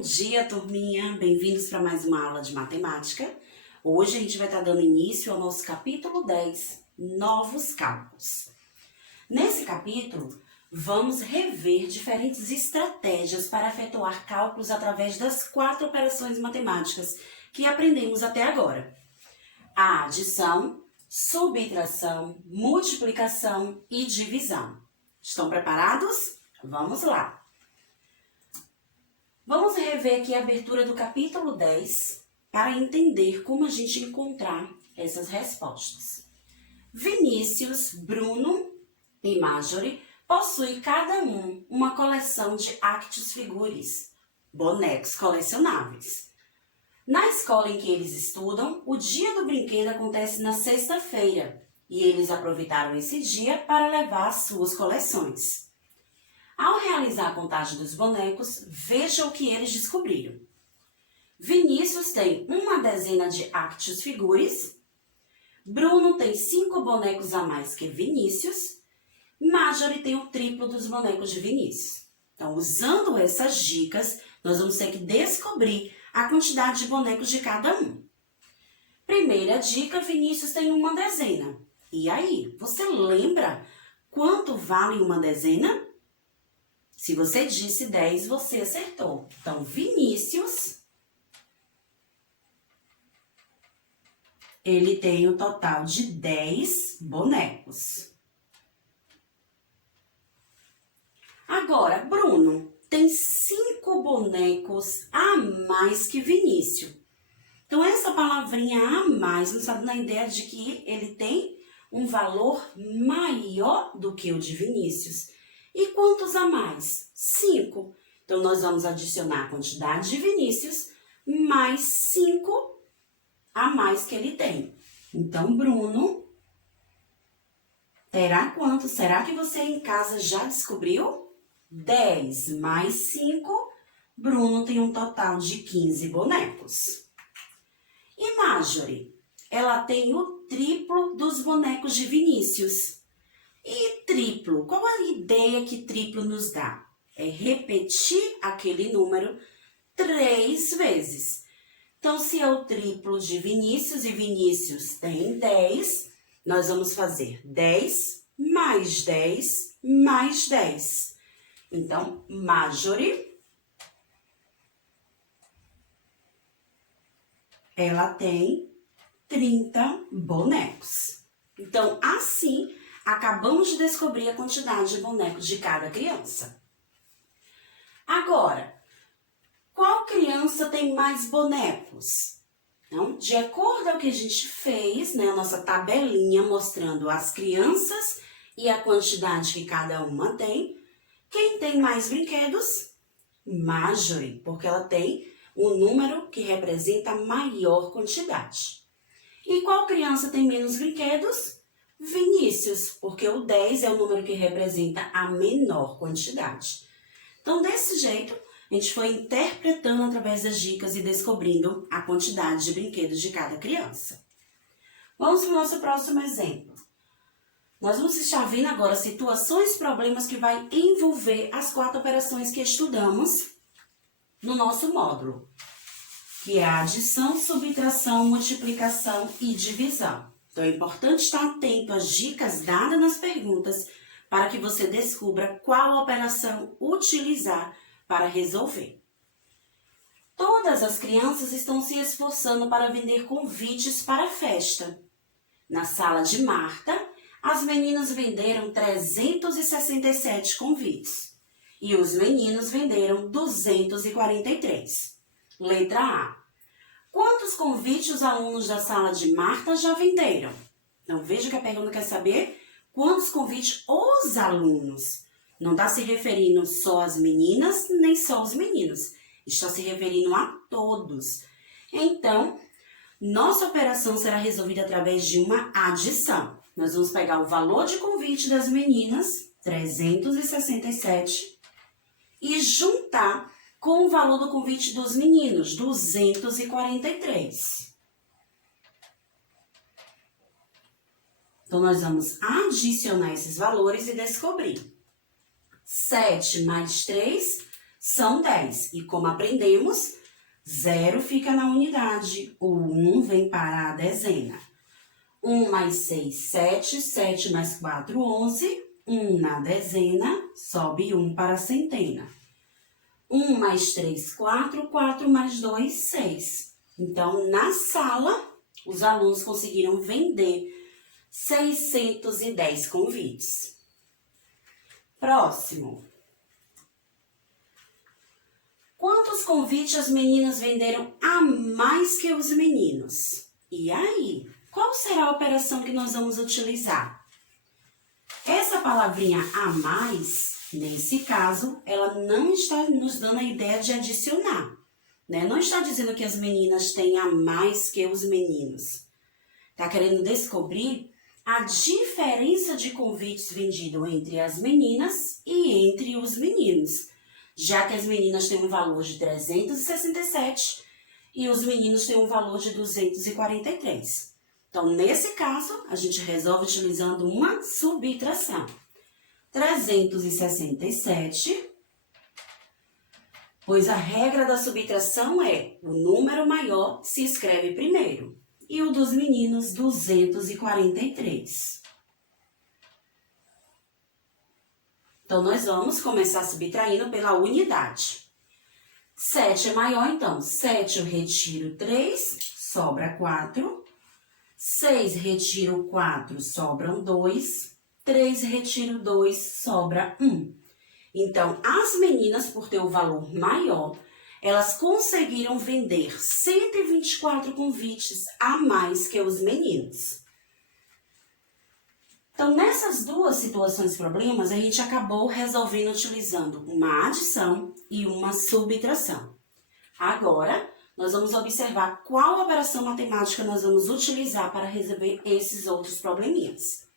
Bom dia, turminha! Bem-vindos para mais uma aula de matemática. Hoje a gente vai estar dando início ao nosso capítulo 10, Novos Cálculos. Nesse capítulo, vamos rever diferentes estratégias para efetuar cálculos através das 4 operações matemáticas que aprendemos até agora: a adição, subtração, multiplicação e divisão. Estão preparados? Vamos lá! Vamos rever aqui a abertura do capítulo 10 para entender como a gente encontrar essas respostas. Vinícius, Bruno e Marjorie possuem cada um uma coleção de actus figuris, bonecos colecionáveis. Na escola em que eles estudam, o dia do brinquedo acontece na sexta-feira e eles aproveitaram esse dia para levar as suas coleções. Ao realizar a contagem dos bonecos, veja o que eles descobriram. Vinícius tem uma dezena de actus figuris, Bruno tem 5 bonecos a mais que Vinícius, Marjorie tem o triplo dos bonecos de Vinícius. Então, usando essas dicas, nós vamos ter que descobrir a quantidade de bonecos de cada um. Primeira dica, Vinícius tem uma dezena. E aí, você lembra quanto vale uma dezena? Se você disse 10, você acertou. Então, Vinícius, ele tem o total de 10 bonecos. Agora, Bruno tem 5 bonecos a mais que Vinícius. Então, essa palavrinha a mais nos dá a ideia de que ele tem um valor maior do que o de Vinícius. E quantos a mais? 5. Então, nós vamos adicionar a quantidade de Vinícius mais 5 a mais que ele tem. Então, Bruno terá quanto? Será que você em casa já descobriu? 10 mais 5, Bruno tem um total de 15 bonecos. E Marjorie? Ela tem o triplo dos bonecos de Vinícius. E triplo, qual a ideia que triplo nos dá? É repetir aquele número 3 vezes. Então, se é o triplo de Vinícius e Vinícius tem 10, nós vamos fazer 10 mais 10 mais 10. Então, Marjorie, ela tem 30 bonecos. Então, assim, acabamos de descobrir a quantidade de bonecos de cada criança. Agora, qual criança tem mais bonecos? Então, de acordo ao que a gente fez, a nossa tabelinha mostrando as crianças e a quantidade que cada uma tem, quem tem mais brinquedos? Marjorie, porque ela tem um número que representa a maior quantidade. E qual criança tem menos brinquedos? Vinícius, porque o 10 é o número que representa a menor quantidade. Então, desse jeito, a gente foi interpretando através das dicas e descobrindo a quantidade de brinquedos de cada criança. Vamos para o nosso próximo exemplo. Nós vamos estar vendo agora situações e problemas que vai envolver as 4 operações que estudamos no nosso módulo, que é a adição, subtração, multiplicação e divisão. Então, é importante estar atento às dicas dadas nas perguntas para que você descubra qual operação utilizar para resolver. Todas as crianças estão se esforçando para vender convites para a festa. Na sala de Marta, as meninas venderam 367 convites e os meninos venderam 243. Letra A. Quantos convites os alunos da sala de Marta já venderam? Então, veja que a pergunta quer saber quantos convites os alunos. Não está se referindo só às meninas, nem só aos meninos. Está se referindo a todos. Então, nossa operação será resolvida através de uma adição. Nós vamos pegar o valor de convite das meninas, 367, e juntar com o valor do convite dos meninos, 243. Então, nós vamos adicionar esses valores e descobrir. 7 mais 3 são 10. E como aprendemos, 0 fica na unidade, o 1 vem para a dezena. 1 mais 6, 7, 7 mais 4, 11, 1 na dezena, sobe 1 para a centena. 1 mais 3, 4, 4 mais 2, 6. Então, na sala, os alunos conseguiram vender 610 convites. Próximo. Quantos convites as meninas venderam a mais que os meninos? E aí, qual será a operação que nós vamos utilizar? Essa palavrinha a mais, nesse caso, ela não está nos dando a ideia de adicionar, né? Não está dizendo que as meninas têm a mais que os meninos. Está querendo descobrir a diferença de convites vendidos entre as meninas e entre os meninos, já que as meninas têm um valor de 367 e os meninos têm um valor de 243. Então, nesse caso, a gente resolve utilizando uma subtração. 367, pois a regra da subtração é o número maior se escreve primeiro. E o dos meninos, 243. Então, nós vamos começar subtraindo pela unidade. 7 é maior, então, 7 eu retiro 3, sobra 4. 6 retiro 4, sobram 2. 3 retiro 2, sobra 1. Então, as meninas, por ter o valor maior, elas conseguiram vender 124 convites a mais que os meninos. Então, nessas duas situações problemas, a gente acabou resolvendo utilizando uma adição e uma subtração. Agora, nós vamos observar qual operação matemática nós vamos utilizar para resolver esses outros probleminhas.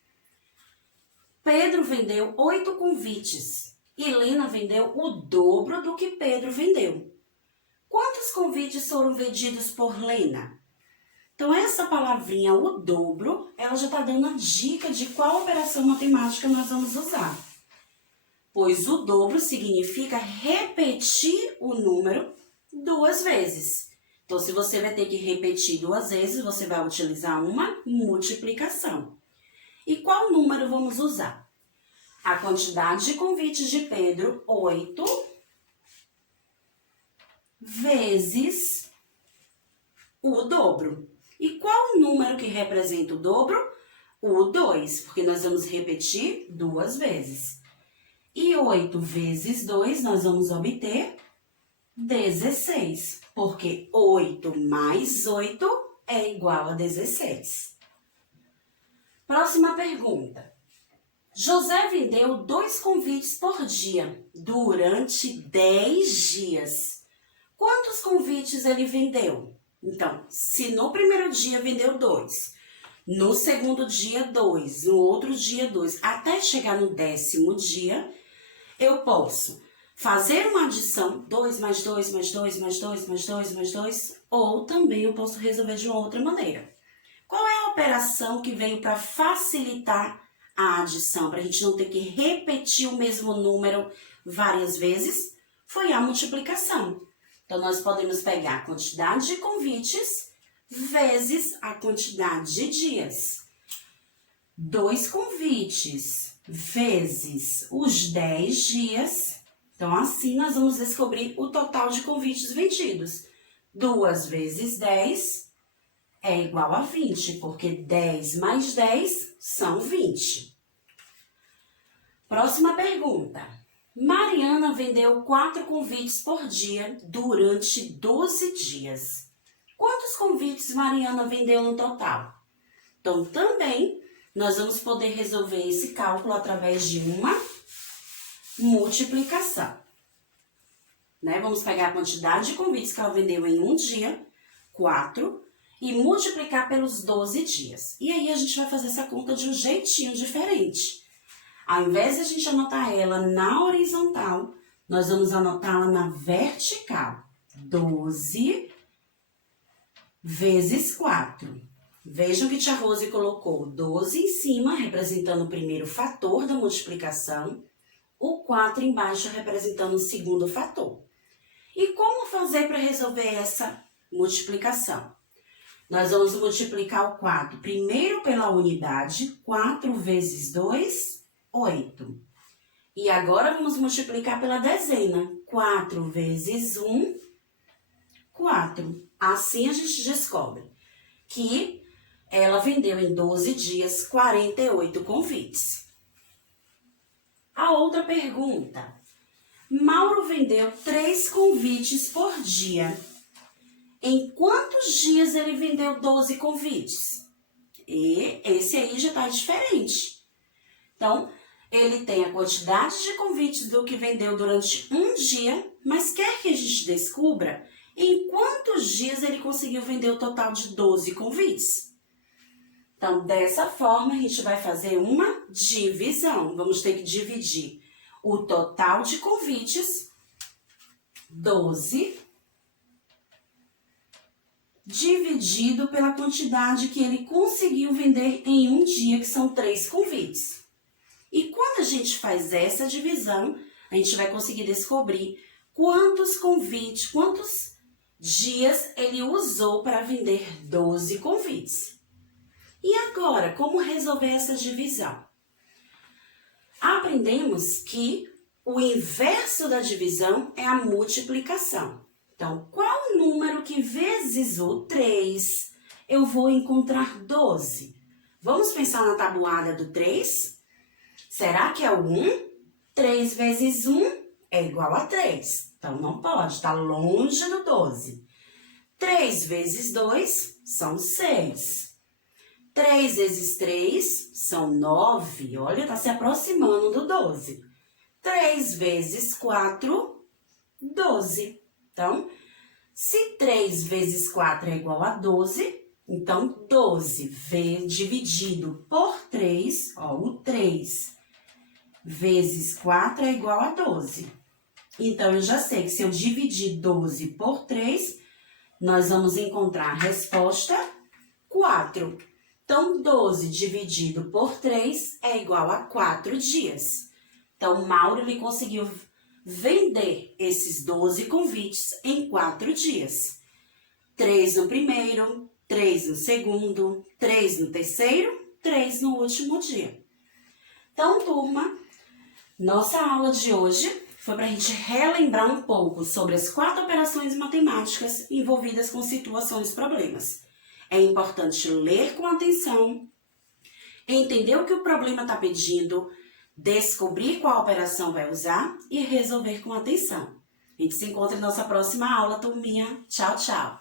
Pedro vendeu 8 convites e Lena vendeu o dobro do que Pedro vendeu. Quantos convites foram vendidos por Lena? Então, essa palavrinha, o dobro, ela já está dando a dica de qual operação matemática nós vamos usar. Pois o dobro significa repetir o número 2 vezes. Então, se você vai ter que repetir 2 vezes, você vai utilizar uma multiplicação. E qual número vamos usar? A quantidade de convites de Pedro, 8, vezes o dobro. E qual o número que representa o dobro? O 2, porque nós vamos repetir 2 vezes. E 8 vezes 2, nós vamos obter 16, porque 8 mais 8 é igual a 16. Próxima pergunta. José vendeu 2 convites por dia durante 10 dias. Quantos convites ele vendeu? Então, se no primeiro dia vendeu 2, no segundo dia 2, no outro dia 2, até chegar no 10º dia, eu posso fazer uma adição, 2 mais 2, mais 2, mais 2, mais 2, mais 2, ou também eu posso resolver de uma outra maneira. Qual é a operação que veio para facilitar a adição, para a gente não ter que repetir o mesmo número várias vezes? Foi a multiplicação. Então, nós podemos pegar a quantidade de convites vezes a quantidade de dias. 2 convites vezes os 10 dias. Então, assim, nós vamos descobrir o total de convites vendidos. 2 vezes 10 é igual a 20, porque 10 mais 10 são 20. Próxima pergunta. Mariana vendeu 4 convites por dia durante 12 dias. Quantos convites Mariana vendeu no total? Então, também, nós vamos poder resolver esse cálculo através de uma multiplicação. Né? Vamos pegar a quantidade de convites que ela vendeu em um dia, 4, e multiplicar pelos 12 dias. E aí, a gente vai fazer essa conta de um jeitinho diferente. Ao invés de a gente anotar ela na horizontal, nós vamos anotá-la na vertical. 12 vezes 4. Vejam que tia Rose colocou 12 em cima, representando o primeiro fator da multiplicação. o 4 embaixo representando o segundo fator. E como fazer para resolver essa multiplicação? Nós vamos multiplicar o 4 primeiro pela unidade, 4 vezes 2, 8. E agora vamos multiplicar pela dezena, 4 vezes 1, 4. Assim a gente descobre que ela vendeu em 12 dias 48 convites. A outra pergunta. Mauro vendeu 3 convites por dia. Em quantos dias ele vendeu 12 convites? E esse aí já está diferente. Então, ele tem a quantidade de convites do que vendeu durante um dia, mas quer que a gente descubra em quantos dias ele conseguiu vender o total de 12 convites. Então, dessa forma, a gente vai fazer uma divisão. Vamos ter que dividir o total de convites, 12, dividido pela quantidade que ele conseguiu vender em um dia, que são 3 convites. E quando a gente faz essa divisão, a gente vai conseguir descobrir quantos convites, quantos dias ele usou para vender 12 convites. E agora, como resolver essa divisão? Aprendemos que o inverso da divisão é a multiplicação. Então, qual número que vezes o 3 eu vou encontrar 12? Vamos pensar na tabuada do 3? Será que é o 1? 3 vezes 1 é igual a 3. Então, não pode, está longe do 12. 3 vezes 2 são 6. 3 vezes 3 são 9. Olha, está se aproximando do 12. 3 vezes 4, 12. Então, se 3 vezes 4 é igual a 12, então 12 dividido por 3, ó, o 3 vezes 4 é igual a 12. Então, eu já sei que se eu dividir 12 por 3, nós vamos encontrar a resposta 4. Então, 12 dividido por 3 é igual a 4 dias. Então, Mauro ele conseguiu vender esses 12 convites em 4 dias. 3 no primeiro, 3 no segundo, 3 no terceiro, 3 no último dia. Então, turma, nossa aula de hoje foi para a gente relembrar um pouco sobre as 4 operações matemáticas envolvidas com situações e problemas. É importante ler com atenção, entender o que o problema está pedindo, descobrir qual operação vai usar e resolver com atenção. A gente se encontra em nossa próxima aula, turminha. Tchau, tchau!